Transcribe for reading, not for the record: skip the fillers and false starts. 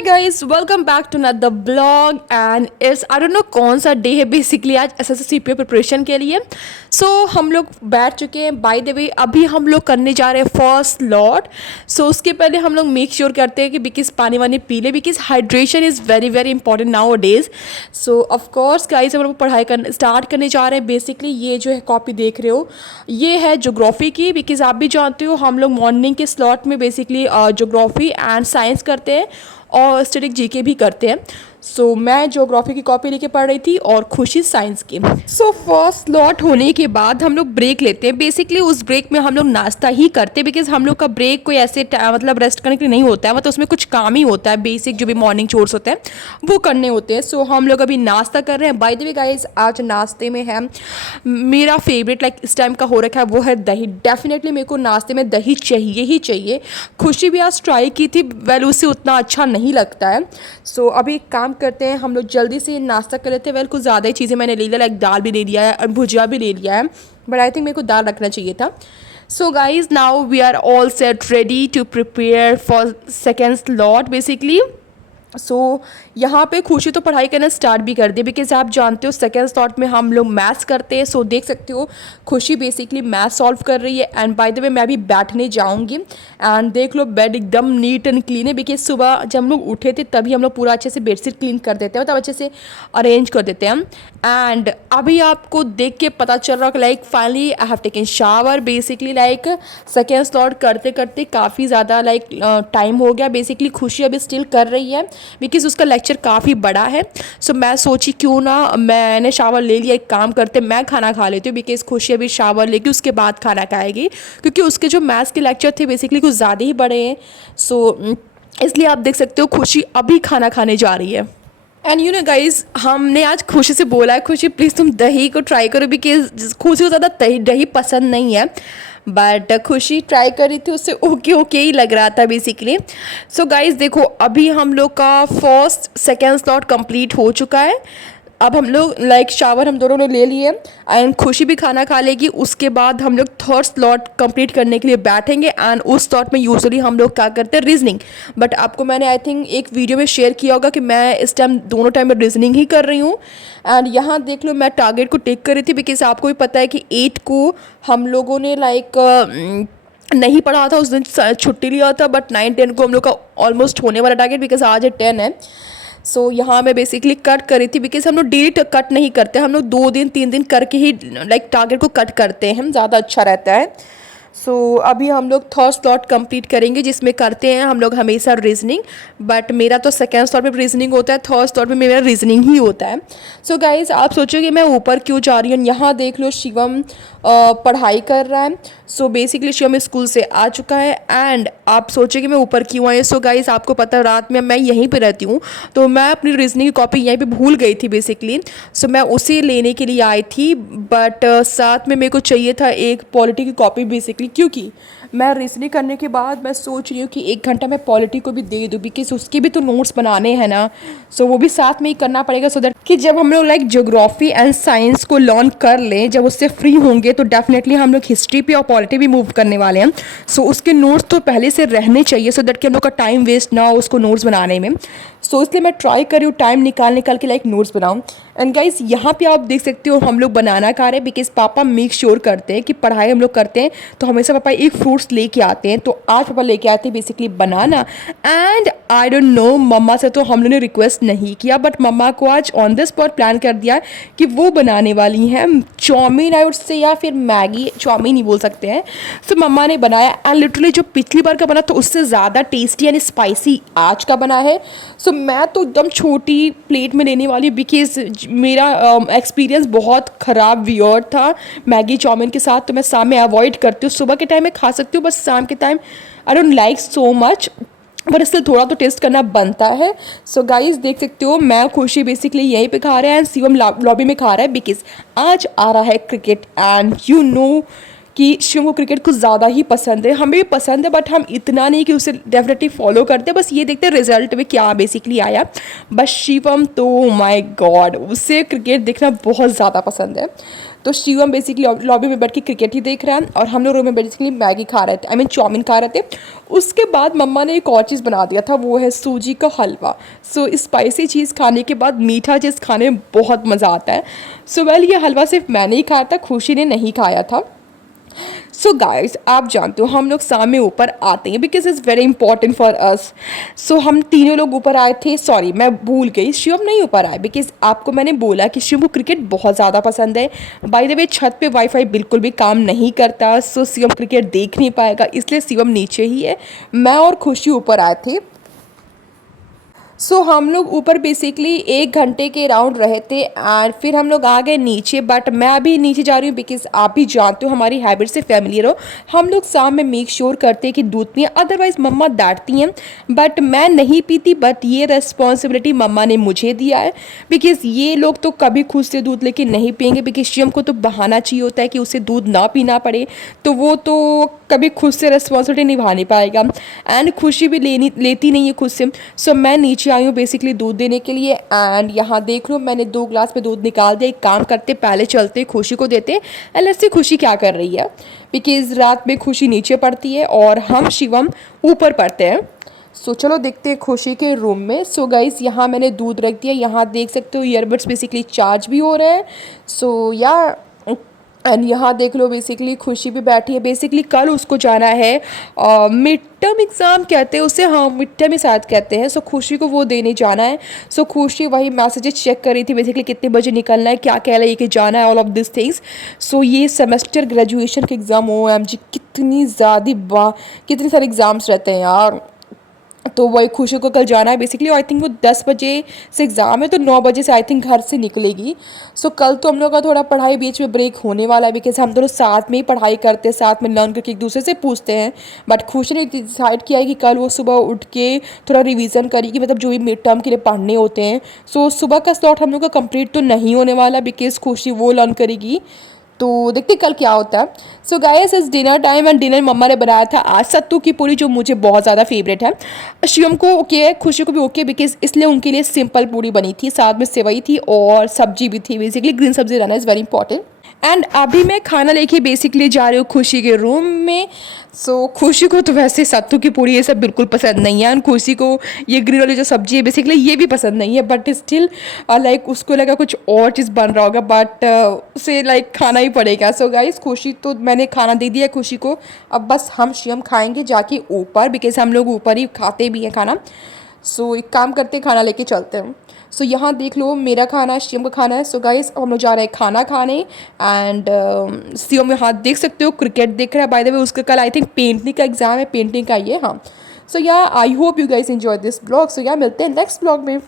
Hi guys, welcome back to another blog and it's I don't know कौन सा day है basically आज SSC preparation के लिए। हम लोग बैठ चुके हैं। बाय द वे अभी हम लोग करने जा रहे हैं फर्स्ट लॉट। उसके पहले हम लोग मेक श्योर करते हैं कि बिकॉज पानी वानी पी ले, because hydration is very very important now days. Of course guys हम लोग पढ़ाई करने स्टार्ट करने जा रहे हैं। बेसिकली ये जो है कॉपी देख रहे हो ये है ज्योग्राफी की, बिकॉज आप भी जानते हो हम लोग मॉर्निंग के स्लॉट में बेसिकली ज्योग्राफी एंड साइंस करते हैं और स्टैटिक जीके भी करते हैं। मैं ज्योग्राफी की कॉपी लेके पढ़ रही थी और खुशी साइंस की। फर्स्ट लॉट होने के बाद हम लोग ब्रेक लेते हैं। बेसिकली उस ब्रेक में हम लोग नाश्ता ही करते हैं, बिकॉज हम लोग का ब्रेक कोई ऐसे मतलब रेस्ट करने के लिए नहीं होता है, मतलब उसमें कुछ काम ही होता है, बेसिक जो भी मॉर्निंग चोर्स होते हैं वो करने होते हैं। हम लोग अभी नाश्ता कर रहे हैं। बाय द वे गाइस आज नाश्ते में है मेरा फेवरेट लाइक इस टाइम का हो रखा है वो है दही। डेफिनेटली मेरे को नाश्ते में दही चाहिए ही चाहिए। खुशी भी आज ट्राई की थी, वेल उसे उतना अच्छा नहीं लगता है। अभी एक काम करते हैं, हम लोग जल्दी से नाश्ता कर लेते हैं। वेल कुछ ज़्यादा ही चीज़ें मैंने ले लिया, लाइक दाल भी ले लिया है और भुजिया भी ले लिया है, बट आई थिंक मेरे को दाल रखना चाहिए था। Guys now we are all set ready to prepare for second slot basically. यहाँ पे खुशी तो पढ़ाई करना स्टार्ट भी कर दी, बिकॉज आप जानते हो सेकेंड स्लॉट में हम लोग मैथ्स करते हैं। देख सकते हो खुशी बेसिकली मैथ्स सॉल्व कर रही है। एंड बाय द वे मैं भी बैठने जाऊँगी एंड देख लो बेड एकदम नीट एंड क्लीन है, बिकॉज सुबह जब हम लोग उठे थे तभी हम लोग पूरा अच्छे से बेडशीट क्लीन कर देते हैं, मतलब अच्छे से अरेंज कर देते हैं हम। एंड अभी आपको देख के पता चल रहा है like finally I have taken shower. Basically like second slot करते करते काफ़ी ज़्यादा लाइक टाइम हो गया। बेसिकली खुशी अभी स्टिल कर रही है बिकॉज उसका लेक्चर काफ़ी बड़ा है। मैं सोची क्यों ना मैंने शावर ले लिया, एक काम करते मैं खाना खा लेती हूँ, बिकॉज खुशी अभी शावर लेके उसके बाद खाना खाएगी, क्योंकि उसके जो मैथ्स के लेक्चर थे बेसिकली कुछ ज़्यादा ही बड़े हैं। इसलिए आप देख सकते हो खुशी अभी खाना खाने जा रही है। एंड यू नो गाइज हमने आज खुशी से बोला है खुशी प्लीज़ तुम दही को ट्राई करो, बिकॉज खुशी को ज़्यादा दही पसंद नहीं है, बट खुशी ट्राई करी थी, उससे ओके ओके ही लग रहा था बेसिकली। गाइज देखो अभी हम लोग का फर्स्ट सेकेंड स्लॉट कंप्लीट हो चुका है। अब हम लोग लाइक शावर हम दोनों ने ले लिए एंड खुशी भी खाना खा लेगी। उसके बाद हम लोग थर्ड स्लॉट कंप्लीट करने के लिए बैठेंगे एंड उस स्लॉट में यूजुअली हम लोग क्या करते हैं रीजनिंग। बट आपको मैंने आई थिंक एक वीडियो में शेयर किया होगा कि मैं इस टाइम दोनों टाइम में रीजनिंग ही कर रही हूँ। एंड यहाँ देख लो मैं टारगेट को टेक कर रही थी, बिकॉज आपको भी पता है कि 8 को हम लोगों ने लाइक नहीं पढ़ा था, उस दिन छुट्टी लिया था, बट 9-10 को हम लोग का ऑलमोस्ट होने वाला टारगेट, बिकॉज आज 10 है। यहाँ मैं बेसिकली कट करी थी, बिकॉज हम लोग डेली कट नहीं करते, हम लोग 2 दिन 3 दिन करके ही लाइक टारगेट को कट करते हैं, ज़्यादा अच्छा रहता है। अभी हम लोग थर्ड स्लॉट कंप्लीट करेंगे जिसमें करते हैं हम लोग हमेशा रीजनिंग, बट मेरा तो सेकेंड स्लॉट में रीजनिंग होता है, थर्ड स्लॉट में मेरा रीजनिंग ही होता है। गाइज आप सोचोगे मैं ऊपर क्यों जा रही हूँ, यहाँ देख लो शिवम पढ़ाई कर रहा है। बेसिकली शिवम स्कूल से आ चुका है एंड आप सोचोगे मैं ऊपर क्यों आई। गाइज आपको पता है रात में मैं यहीं पे रहती हूँ, तो मैं अपनी रीजनिंग की कॉपी यहीं पे भूल गई थी बेसिकली। मैं उसे लेने के लिए आई थी, बट साथ में मेरे को चाहिए था एक पॉलिटी की कॉपी बेसिकली, क्योंकि मैं रीजनिंग करने के बाद मैं सोच रही हूँ कि 1 घंटा मैं पॉलिटी को भी दे दूँ, बिकॉज उसके भी तो नोट्स बनाने हैं ना। वो भी साथ में ही करना पड़ेगा, सो दैट कि जब हम लोग लाइक ज्योग्राफी एंड साइंस को लर्न कर लें, जब उससे फ्री होंगे तो डेफिनेटली हम लोग हिस्ट्री पे और पॉलिटी भी मूव करने वाले हैं। उसके नोट्स तो पहले से रहने चाहिए, सो दैट कि हम लोग का टाइम वेस्ट ना हो उसको नोट्स बनाने में। इसलिए मैं ट्राई कर रही हूँ टाइम निकाल के लाइक नोट्स बनाऊँ। एंड गाइज यहाँ पे आप देख सकते हो हम लोग बनाना खा रहे हैं, बिकॉज पापा मेक श्योर करते हैं कि पढ़ाई हम लोग करते हैं तो हमेशा पापा एक फ्रूट्स लेके आते हैं। तो आज पापा लेके आते हैं basically banana. And I don't know मम्मा से तो हम लोगों ने रिक्वेस्ट नहीं किया, बट मम्मा को आज ऑन द स्पॉट प्लान कर दिया कि वो बनाने वाली हैं चाउमीन आई वुड से, या फिर मैगी, चाउमीन ही बोल सकते हैं। मम्मा ने बनाया एंड लिटरली जो पिछली बार का बना तो उससे ज़्यादा टेस्टी एंड स्पाइसी आज का बना है। मैं तो एकदम छोटी प्लेट में लेने वाली हूँ, बिकॉज मेरा एक्सपीरियंस बहुत ख़राब वियर्ड था मैगी चाउमीन के साथ, तो मैं शाम में अवॉइड करती हूँ। सुबह के टाइम में खा सकती हूँ, बस शाम के time I don't like so much, पर इससे थोड़ा तो टेस्ट करना बनता है। गाइज देख सकते हो मैं खुशी बेसिकली यहीं पे खा रहा है एंड शिवम लॉबी में खा रहा है, बिकॉज आज आ रहा है क्रिकेट एंड यू नो कि शिवम को क्रिकेट कुछ ज़्यादा ही पसंद है। हमें भी पसंद है, बट हम इतना नहीं कि उसे डेफिनेटली फॉलो करते, बस ये देखते हैं रिजल्ट में क्या बेसिकली आया। बस शिवम तो माय गॉड उसे क्रिकेट देखना बहुत ज़्यादा पसंद है। तो शिवम बेसिकली लॉबी में बैठ के क्रिकेट ही देख रहा है और हम लोग रूम में बेसिकली मैगी खा रहे थे, आई मीन चाउमीन खा रहे थे। उसके बाद मम्मा ने एक और चीज़ बना दिया था, वो है सूजी का हलवा। सो स्पाइसी चीज़ खाने के बाद मीठा चीज़ खाने में बहुत मज़ा आता है। सो वेल, ये हलवा सिर्फ मैंने ही खाया था, खुशी ने नहीं खाया था। सो गाइस, आप जानते हो हम लोग शाम में ऊपर आते हैं because is very important for us. So हम तीनों लोग ऊपर आए थे, सॉरी मैं भूल गई, शिवम नहीं ऊपर आए बिकॉज आपको मैंने बोला कि शिवम को क्रिकेट बहुत ज़्यादा पसंद है। बाय द वे, छत पे वाईफाई बिल्कुल भी काम नहीं करता, सो शिवम क्रिकेट देख नहीं पाएगा, इसलिए शिवम नीचे ही है। मैं और खुशी ऊपर आए थे। सो हम लोग ऊपर बेसिकली 1 घंटे के राउंड रहे थे एंड फिर हम लोग आ गए नीचे। बट मैं अभी नीचे जा रही हूँ बिकॉज आप भी जानते हो हमारी हैबिट से फैमिलियर हो, हम लोग शाम में मेक श्योर करते हैं कि दूध पिए, अदरवाइज मम्मा डांटती हैं। बट मैं नहीं पीती, बट ये रिस्पॉन्सिबिलिटी मम्मा ने मुझे दिया है बिकॉज ये लोग तो कभी खुद से दूध लेके नहीं पियेंगे बिकॉज शिवम को तो बहाना चाहिए होता है कि उसे दूध ना पीना पड़े, तो वो तो कभी खुद से रिस्पॉन्सिबिलिटी निभा नहीं पाएगा एंड खुशी भी लेती नहीं है खुद से। सो मैं नीचे आई हूँ बेसिकली दूध देने के लिए एंड यहाँ देख लो मैंने 2 ग्लास में दूध निकाल दिया। एक काम करते, पहले चलते खुशी को देते एंड लेट्स सी खुशी क्या कर रही है बिकॉज रात में खुशी नीचे पड़ती है और हम शिवम ऊपर पड़ते हैं। सो चलो देखते हैं खुशी के रूम में। सो गाइस, यहाँ मैंने दूध रख दिया, यहाँ देख सकते हो ईयरबड्स बेसिकली चार्ज भी हो रहे हैं। सो या एंड यहाँ देख लो बेसिकली खुशी भी बैठी है। बेसिकली कल उसको जाना है मिड टर्म एग्ज़ाम कहते हैं उसे, हाँ मिड टर्म ही शायद कहते हैं। सो खुशी को वो देने जाना है। सो खुशी वही मैसेजेस चेक कर रही थी बेसिकली कितने बजे निकलना है, क्या कह रही है कि जाना है, ऑल ऑफ दिस थिंग्स। सो ये सेमेस्टर ग्रेजुएशन के एग्ज़ाम, OMG कितनी ज़्यादा कितने सारे एग्ज़ाम्स रहते हैं यार। तो वही खुशी को कल जाना है बेसिकली, आई थिंक वो 10 बजे से एग्ज़ाम है तो 9 बजे से आई थिंक घर से निकलेगी। सो कल तो हम लोग का थोड़ा पढ़ाई बीच में ब्रेक होने वाला है बिकॉज हम दोनों साथ में ही पढ़ाई करते हैं, साथ में लर्न करके एक दूसरे से पूछते हैं। बट खुशी ने डिसाइड किया है कि कल वो सुबह उठ के थोड़ा रिवीजन करेगी, मतलब जो भी मिड टर्म के लिए पढ़ने होते हैं। सो सुबह का स्लॉट हम लोग का कंप्लीट तो नहीं होने वाला बिकॉज खुशी वो लर्न करेगी, तो देखते कल क्या होता है। सो गाइस, इस डिनर टाइम एंड डिनर मम्मा ने बनाया था आज सत्तू की पूरी, जो मुझे बहुत ज़्यादा फेवरेट है। शिवम को ओके है, खुशी को भी ओके बिकॉज इसलिए उनके लिए सिंपल पूरी बनी थी, साथ में सेवई थी और सब्जी भी थी। बेसिकली ग्रीन सब्जी रहना इज़ वेरी इंपॉर्टेंट। एंड अभी मैं खाना लेके बेसिकली जा रही हूँ खुशी के रूम में। सो खुशी को तो वैसे सत्तू की पूरी ये सब बिल्कुल पसंद नहीं है एंड खुशी को ये ग्रीन वाली जो सब्जी है बेसिकली ये भी पसंद नहीं है। बट स्टिल लाइक उसको लगा कुछ और चीज़ बन रहा होगा, बट उसे लाइक खाना ही पड़ेगा। सो गाइस, खुशी तो मैंने खाना दे दिया खुशी को, अब बस हम शिवम खाएंगे जाके ऊपर बिकॉज हम लोग ऊपर ही खाते भी हैं खाना। सो एक काम करते हैं, खाना लेके चलते हैं। सो यहाँ देख लो मेरा खाना है, शिवम का खाना है। सो गाइस, हम लोग जा रहे हैं खाना खाने एंड शिवम यहाँ देख सकते हो क्रिकेट देख रहा है। बाय द वे उसका कल आई थिंक पेंटिंग का एग्जाम है, पेंटिंग का ये, हाँ। So yeah I hope you guys enjoy this blog. So yeah मिलते हैं नेक्स्ट ब्लॉग में।